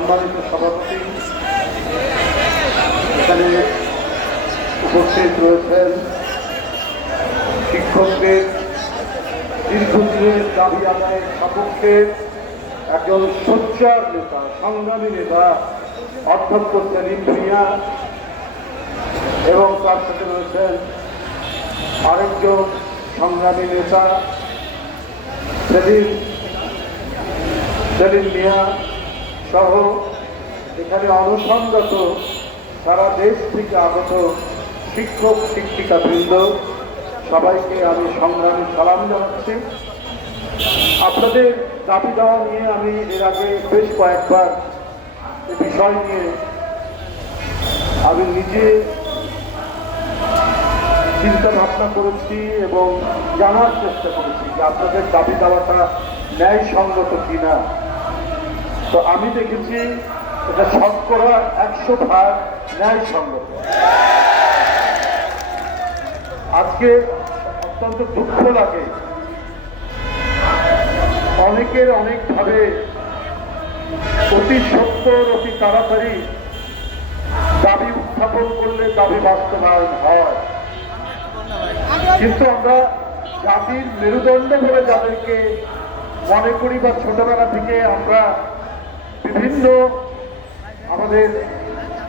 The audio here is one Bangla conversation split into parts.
সম্মানিত সভাপতি, এখানে উপস্থিত রয়েছেন শিক্ষকদের দীর্ঘদিনের দাবি আদায়ের সপক্ষে একজন সোচ্চার নেতা, সংগ্রামী নেতা অধ্যক্ষ সেলিম ভুঁইয়া এবং তার সাথে রয়েছেন আরেকজন সংগ্রামী নেতা, সেলিম সেলিম মিয়া। সহ এখানে অনুসংগত সারা দেশ থেকে আগত শিক্ষক শিক্ষিকা বৃন্দ সবাইকে আমি সংগ্রামী সালাম জানাচ্ছি। আপনাদের দাবি দেওয়া নিয়ে আমি এর আগে বেশ কয়েকবার বিষয় নিয়ে আমি নিজে চিন্তা ভাবনা করেছি এবং জানার চেষ্টা করেছি যে আপনাদের দাবি দেওয়াটা ন্যায়সঙ্গত কিনা। তো আমি দেখেছি এটা শতকরা একশো ভাগ ন্যায়সঙ্গত। আজকে অত্যন্ত দুঃখ লাগে। অনেকের অনেকভাবে অতি সত্তর অতি তাড়াতাড়ি দাবি উত্থাপন করলে দাবি বাস্তবায়ন হয়। কিন্তু আমরা জাতির মেরুদণ্ড বলে যাদেরকে মনে করি বা ছোটবেলা থেকে আমরা বিভিন্ন আমাদের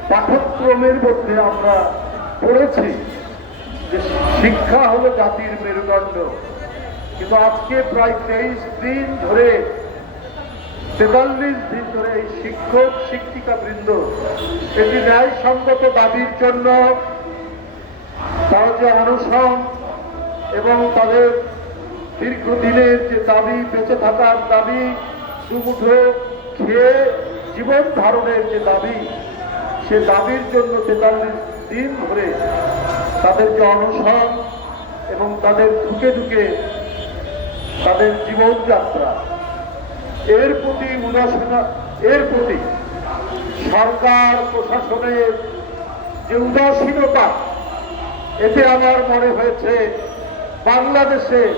পাঠ্যক্রমের মধ্যে আমরা পড়েছি যে শিক্ষা হলো জাতির মেরুদণ্ড। কিন্তু আজকে প্রায় তেইশ দিন ধরে, তেতাল্লিশ দিন ধরে এই শিক্ষক, শিক্ষিকা বৃন্দ এটি ন্যায়সঙ্গত দাবির জন্য তারা যে অনশন এবং তাদের দীর্ঘদিনের যে দাবি, বেঁচে থাকার দাবি দুমুঠো খেয়ে জীবন ধারণের যে দাবি, সে দাবির জন্য তেতাল্লিশ দিন ধরে তাদের যে অনশন এবং তাদের ঢুকে ঢুকে তাদের জীবনযাত্রা, এর প্রতি উদাসীনা এর প্রতি সরকার, প্রশাসনের যে উদাসীনতা, এতে আমার মনে হয়েছে বাংলাদেশে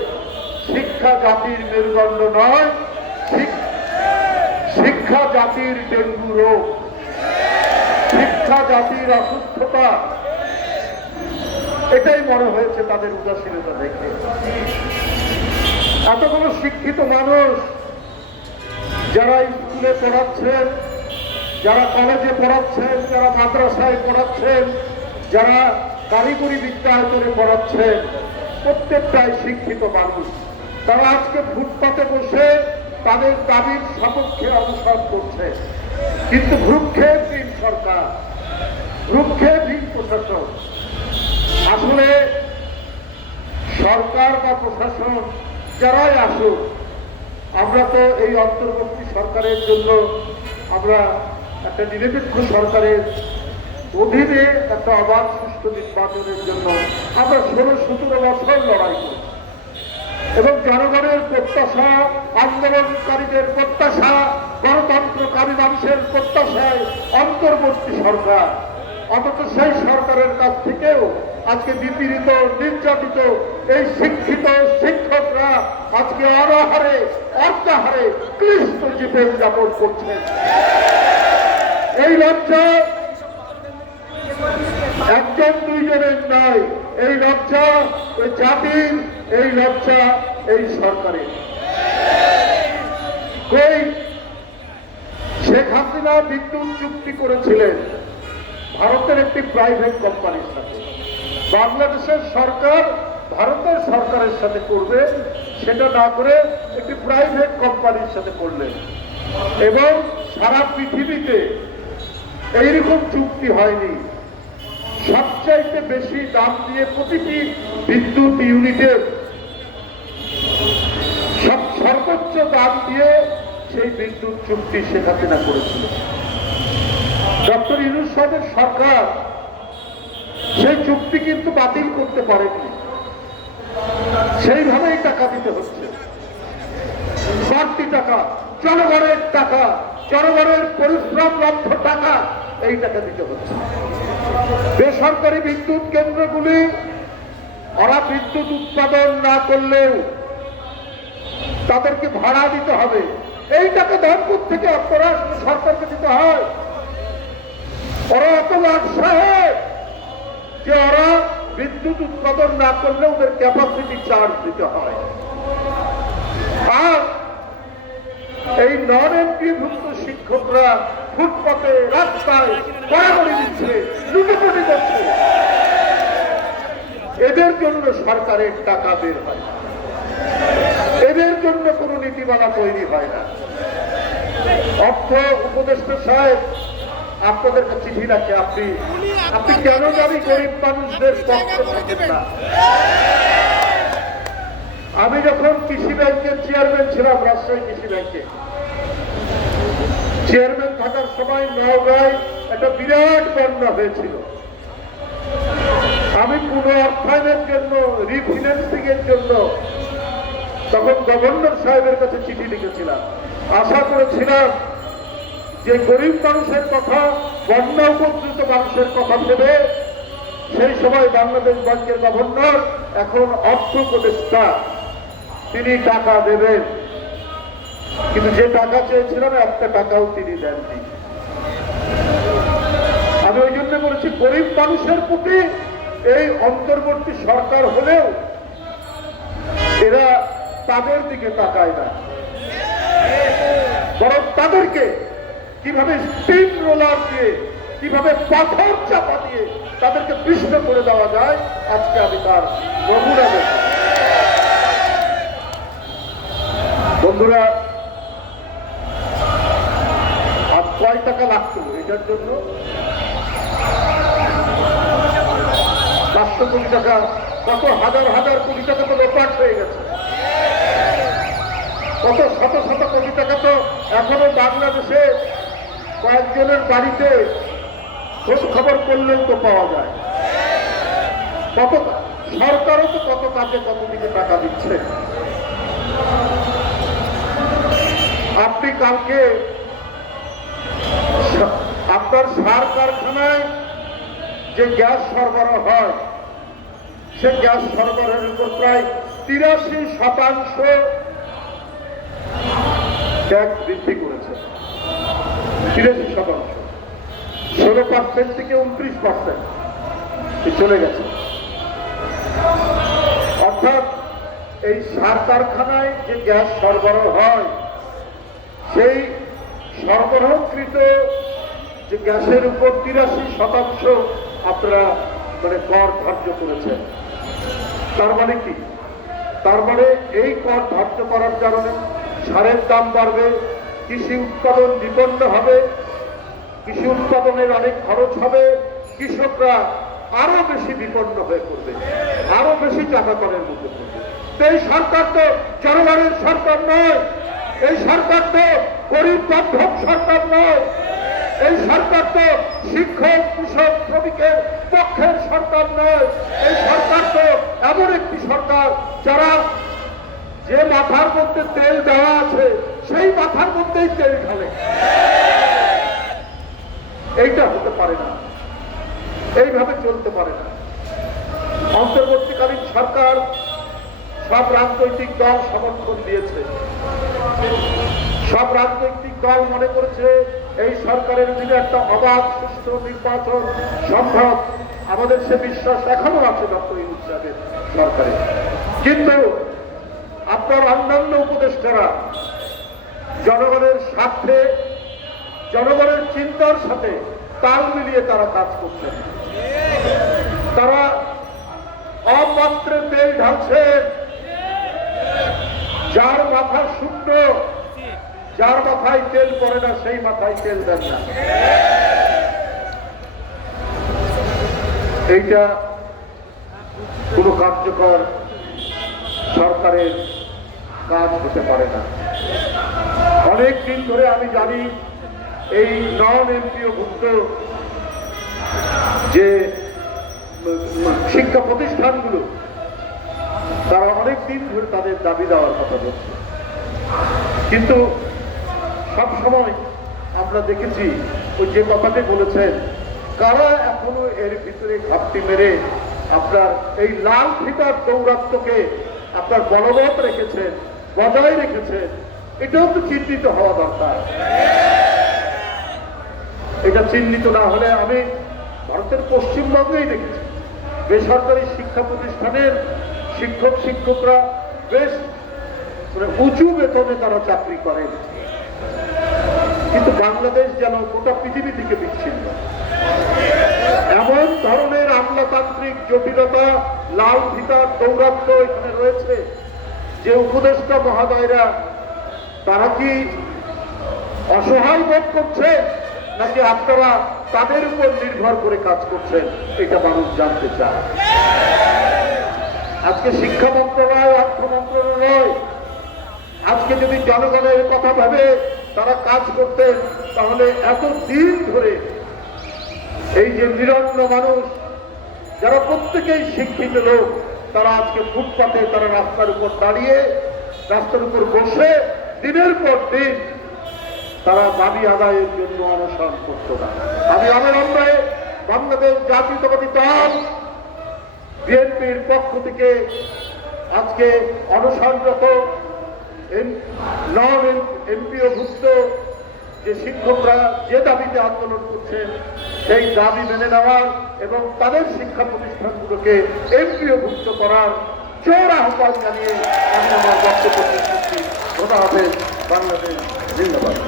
শিক্ষা জাতির মেরুদণ্ড নয় শিক- শিক্ষা জাতির ডেঙ্গু রোগ। শিক্ষা জাতির অসুস্থতা। এটাই মনে হয়েছে তাদের উদাসীনতা দেখে। এতগুলো শিক্ষিত মানুষ যারা স্কুলে পড়াচ্ছেন, যারা কলেজে পড়াচ্ছেন, যারা মাদ্রাসায় পড়াচ্ছেন, যারা কারিগরি বিদ্যায়তনে পড়াচ্ছেন, প্রত্যেকটাই শিক্ষিত মানুষ। তারা আজকে ফুটপাতে বসে তাদের দাবির সপক্ষে অবসর করছে। কিন্তু ভ্রুক্ষেপহীন সরকার ভ্রুক্ষেপহীন প্রশাসন। আসলে সরকার বা প্রশাসন যারাই আসুক, আমরা তো এই অন্তর্বর্তী সরকারের জন্য আমরা একটা নিরপেক্ষ সরকারের অধীনে একটা অবাধ সুষ্ঠু নির্বাচনের জন্য আমরা ষোলো সতেরো বছর লড়াই করি এবং জনগণের প্রত্যাশা, আন্দোলনকারীদের প্রত্যাশা, গণতন্ত্রকারী মানুষের প্রত্যাশায় অন্তর্বর্তী সরকার। অথচ সেই সরকারের কাছ থেকেও আজকে বিপীড়িত, নির্যাতিত এই শিক্ষিত শিক্ষকরা আজকে অনাহারে অর্থাহারে ক্লিষ্ট জীবন যাপন করছেন। এই লজ্জা একজন দুইজনের নয়, এই লজ্জা জাতির এই লজ্জা এই সরকারের। শেখ হাসিনা বিদ্যুৎ চুক্তি করেছিলেন ভারতের একটি প্রাইভেট কোম্পানির সাথে। বাংলাদেশের সরকার ভারতের সরকারের সাথে করবে, সেটা না করে একটি প্রাইভেট কোম্পানির সাথে করলেন। এবং সারা পৃথিবীতে এইরকম চুক্তি হয়নি। সবচাইতে বেশি দাম দিয়ে প্রতিটি বিদ্যুৎ ইউনিটের সব দাম দিয়ে সেই বিদ্যুৎ চুক্তি শেখ হাসিনা করেছিল। ডক্টর সাহেবের সরকার সেই চুক্তি কিন্তু বাতিল করতে পারেনি। সেইভাবেই টাকা দিতে হচ্ছে। বাড়তি টাকা, জনগণের টাকা, জনগণের পরিশ্রম লব্ধ টাকা, এই টাকা দিতে হচ্ছে। বেসরকারি বিদ্যুৎ কেন্দ্রগুলি ওরা বিদ্যুৎ উৎপাদন না করলেও তাদেরকে ভাড়া দিতে হবে। এই টাকা ধানপুর থেকে আপনারা সরকারকে দিতে হয়। ওরা এত লাভসাহেব যে ওরা বিদ্যুৎ উৎপাদন না করলে ওদের ক্যাপাসিটি চার্জ দিতে হয়। আর এই নন এমপিভুক্ত শিক্ষকরা ফুটপাতে, রাস্তায় গড়াগড়ি দিচ্ছে, লুটোপুটি করছে। এদের জন্য সরকারের টাকা বের হয়। এদের জন্য কোনো নীতিমালা তৈরি হয় না। অর্থ উপদেষ্টা সাহেব আপনাদের চিঠি রাখে আপনি আপনি কেন জানি গরিব মানুষদের পক্ষে থাকেন না? আমি যখন কৃষি ব্যাংকের চেয়ারম্যান ছিলাম রাজশাহী কৃষি ব্যাংকে। চেয়ারম্যান থাকার সময় নওগাঁয় একটা বিরাট বন্যা হয়েছিল। আমি পুনঃ অর্থায়নের জন্য রিফিন্যান্সিং এর জন্য তখন গভর্নর সাহেবের কাছে চিঠি লিখেছিলাম। আশা করেছিলাম যে গরিব মানুষের কথা, বন্যা উপকৃত মানুষের কথা ভেবে সেই সময় বাংলাদেশ ব্যাংকের গভর্নর এখন অর্থ উপদেষ্টা। তিনি টাকা দেবেন। কিন্তু যে টাকা চেয়েছিলাম একটা টাকাও তিনি দেননি। আমি ওই জন্য বলেছি, গরিব মানুষের প্রতি এই অন্তর্বর্তী সরকার হলেও এরা তাদের দিকে তাকায় না। বরং তাদেরকে কীভাবে স্পিন রোলার দিয়ে, কীভাবে পাথর চাপা দিয়ে তাদেরকে পিষ্ট করে দেওয়া যায়, আজকে আমি তার নমুনা বন্ধুরা, আজ কয় টাকা লাগতো এটার জন্য? পাঁচশো কোটি টাকা, কত হাজার হাজার কোটি টাকা তো লোপাট হয়ে গেছে। কত শত শত কোটি টাকা তো এখনও বাংলাদেশে কয়েকজনের বাড়িতে খোঁজ খবর করলেও তো পাওয়া যায়। কত সরকারও তো কত কাজে কত দিকে টাকা দিচ্ছে। আপনি কালকে আপনার সার কারখানায় যে গ্যাস সরবরাহ হয়, সে গ্যাস সরবরাহের উপর প্রায় তিরাশি শতাংশ ট্যাক্স বৃদ্ধি করেছে। তিরাশি শতাংশ। ষোলো পার্সেন্ট থেকে উনত্রিশ পার্সেন্ট চলে গেছে। অর্থাৎ এই সার কারখানায় যে গ্যাস সরবরাহ হয়, সেই সরবরাহকৃত যে গ্যাসের উপর তিরাশি শতাংশ আপনারা মানে কর ধার্য করেছেন। তার মানে কি? তার মানে এই কর ধার্য করার কারণে সারের দাম বাড়বে, কৃষি উৎপাদন বিপন্ন হবে, কৃষি উৎপাদনের অনেক খরচ হবে, কৃষকরা আরও বেশি বিপন্ন হয়ে পড়বে, আরও বেশি টাকা করের মধ্যে পড়বে। এই সরকার তো জনগণের সরকার নয়, এই সরকার তো গরিব বান্ধব সরকার নয়, এই সরকার তো শিক্ষক, কৃষক, শ্রমিকের পক্ষের সরকার নয়, এই সরকার তো এমন একটি সরকার যারা যে মাথার মধ্যে তেল দেওয়া আছে, সেই মাথার মধ্যেই তেল ঢালে। এইটা হতে পারে না। এইভাবে চলতে পারে না। অন্তর্বর্তীকালীন সরকার সব রাজনৈতিক দল সমর্থন দিয়েছে। সব রাজনৈতিক দল মনে করেছে, এই সরকারের দিনে একটা অবাধ, সুষ্ঠু নির্বাচন সম্ভব। আমাদের সে বিশ্বাস এখনও আছে, ডক্টর ইউনুস সাহেবের সরকারে। কিন্তু আপনার অন্যান্য উপদেষ্টারা জনগণের স্বার্থে, জনগণের চিন্তার সাথে তাল মিলিয়ে তারা কাজ করছেন। তারা অপাত্রে তেল ঢালছে। যার মাথা শুকনো, যার মাথায় তেল পড়ে না, সেই মাথায় তেল দেন না। এইটা কোনো কার্যকর সরকারের কাজ হতে পারে না। অনেক দিন ধরে আমি জানি এই নন এমপিও ভুক্ত যে শিক্ষা প্রতিষ্ঠানগুলো, তারা অনেক দিন ধরে তাদের দাবি দেওয়ার কথা বলছে। কিন্তু সব সময় আমরা দেখেছি, ওই যে কথাটি বলেছেন, কারা এখনও এর ভিতরে ঘাপটি মেরে আপনার এই লাল ফিতার দৌরাত্মকে আপনার বলবৎ রেখেছেন, বজায় রেখেছেন, এটাও তো চিহ্নিত হওয়া দরকার। এটা চিহ্নিত না হলে আমি ভারতের পশ্চিমবঙ্গেই দেখেছি। বেসরকারি শিক্ষা প্রতিষ্ঠানের শিক্ষক, শিক্ষকরা বেশ মানে উঁচু বেতনে তারা চাকরি করেন। কিন্তু বাংলাদেশ যেন গোটা পৃথিবী থেকে বিচ্ছিন্ন। এমন ধরনের আমলাতান্ত্রিক জটিলতা লাল ফিতার দৌরাত্ম এখানে রয়েছে। যে উপদেষ্টা মহাদয়রা, তারা কি অসহায় বোধ করছে, নাকি আপনারা তাদের উপর নির্ভর করে কাজ করছেন? এটা মানুষ জানতে চায়। আজকে শিক্ষা মন্ত্রণালয়, অর্থ মন্ত্রণালয়, আজকে যদি জনগণের কথা ভেবে তারা কাজ করতেন, তাহলে এত দিন ধরে যে নিরন্ন মানুষ, যারা প্রত্যেকেই শিক্ষিত লোক, তারা আজকে ফুটপাতে তারা রাস্তার উপর দাঁড়িয়ে, রাস্তার উপর বসে দিনের পর দিন তারা দাবি আদায়ের জন্য অনশন করত না আমি অবিলম্বে বাংলাদেশ জাতীয়তাবাদী দল, বিএনপির পক্ষ থেকে আজকে অনশনরত নন এমপিও ভুক্ত যে শিক্ষকরা যে দাবিতে আন্দোলন করছে, সেই দাবি মেনে নেওয়ার এবং তাদের শিক্ষা প্রতিষ্ঠানগুলোকে এমপিওভুক্ত করার জোর আহ্বান জানিয়ে আমি আমার বক্তব্য ধন্যবাদ বাংলাদেশ জিন্দাবাদ।